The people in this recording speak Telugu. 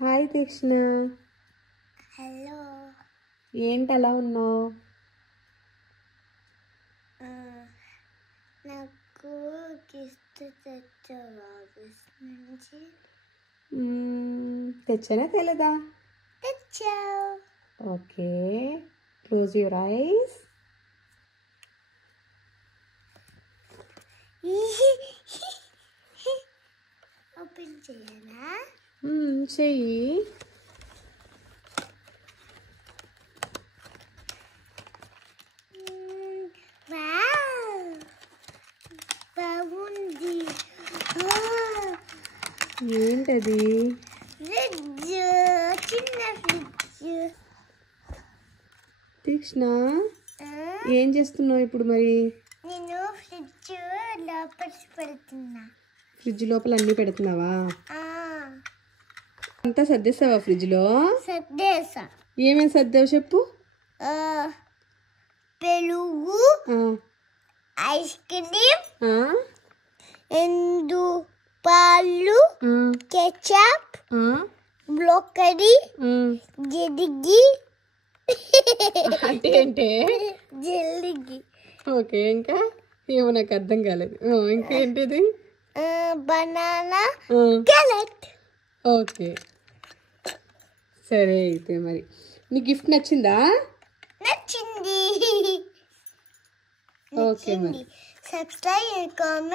హాయ్ తీక్షణ. హలో. ఏంటి అలా ఉన్నావు? నాకు గిఫ్ట్ తెచ్చావు ఆఫీస్ నుంచి. తెచ్చానా తెలీదా? తెచ్చావు. Okay, close your eyes. Open చేయనా? చెయ్యి. బాగుంది. ఏంటది? ఫ్రిడ్జ్, చిన్న ఫ్రిడ్జ్. తీక్షణ, ఏం చేస్తున్నావు ఇప్పుడు మరి? నేను ఫ్రిడ్జ్ లోపల పెడుతున్నా. ఫ్రిడ్జ్ లోపల అన్నీ పెడుతున్నావా? అంతా సర్దేస్తావా ఫ్రిడ్జ్లో? సర్దేసా. ఏమేమి సర్దావు చెప్పు. పెరుగు, ఐస్ క్రీమ్, ఎండు పాలు, కెచప్, బ్రోకలీ, జిడిగి. అంటే ఏంటే? జిల్లిగి. ఓకే, ఇంకా ఏమో నాకు అర్థం కాలేదు. ఇంకేంటిది? Banana, carrot. ఓకే, సరే అయితే మరి నీ గిఫ్ట్ నచ్చిందా? నచ్చింది. ఓకే మరి. Subscribe, comment.